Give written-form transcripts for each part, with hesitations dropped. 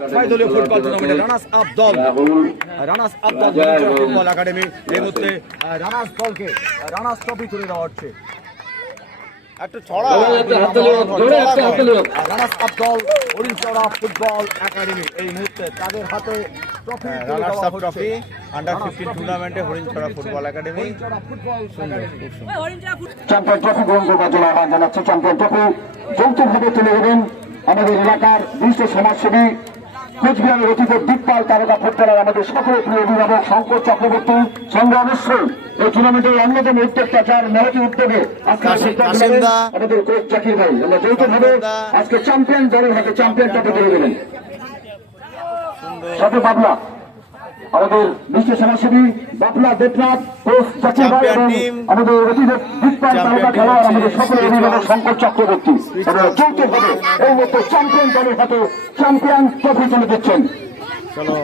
ছয় দলীয় ফুটবল টুর্নামেন্টে রানার্স আপ দল ফুটবল একাডেমি এই মুহূর্তে রানার্স দলকে রানার্স ট্রফি তুলে দেওয়া হচ্ছে। একটু ছড়া রানার্স আপ দল হরিণচড়া ফুটবল একাডেমি এই মুহূর্তে তাদের হাতে trophy runners up trophy under 15 টুর্নামেন্টে Harinchara football academy champion trophy গ্রহণ করবার জন্য আহ্বান জানাচ্ছি। চ্যাম্পিয়ন ট্রফি যৌথভাবে তুলে দেবেন আমাদের এলাকার বিশিষ্ট সমাজসেবী কোচবিহারের অতীত দিকপাল তারকা ফুটবলার আমাদের সকলের প্রিয় অভিভাবক শঙ্কর চক্রবর্তী সঙ্গে অবশ্যই এই টুর্নামেন্টের অন্যতম উদ্যোক্তা যার মহতি উদ্যোগে আমাদের কোচ জাকির ভাই আমরা যৌথভাবে আজকে চ্যাম্পিয়ন দলের হাতে চ্যাম্পিয়ন ট্রফি তুলে দেবেন। সাথে বাবলা আমাদের বিশ্ব সমাজসেবী বাবলা দেবনাথ কোচ জাকির ভাই এবং আমাদের অতীত দিকপাল তারকা খেলোয়াড় আমাদের সকলের অভিভাবক শঙ্কর চক্রবর্তী যৌথভাবে এই মতো চ্যাম্পিয়ন দলের হাতে চ্যাম্পিয়ন ট্রফি তুলে দিচ্ছেন। চলো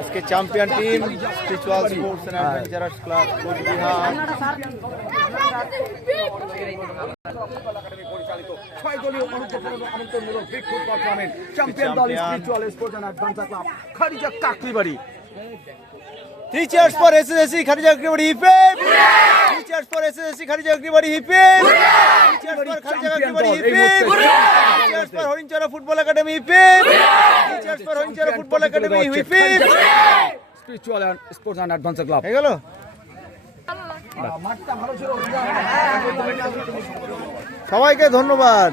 আজকে champion team spiritual sports and adventurous club Coochbehar পরিচালিত ছয় দলীয় আমন্ত্রণমূলক বিগ ফুটবল টুর্নামেন্ট চ্যাম্পিয়ন দল spiritual sports and adventure club Khadija Kaklibari. 3 cheers for SSC Khadija Kaklibadi hip hip. 3 cheers for SSC Khadija Kaklibadi hip hip. 3 cheers for Khadija Kaklibadi hip hip. 3 cheers for Horinchara Football Academy hip hip. 3 cheers for Horinchara Football Academy hip hip. Spiritual and Sports and Adventure Club হয়ে গেল। সবাইকে ধন্যবাদ।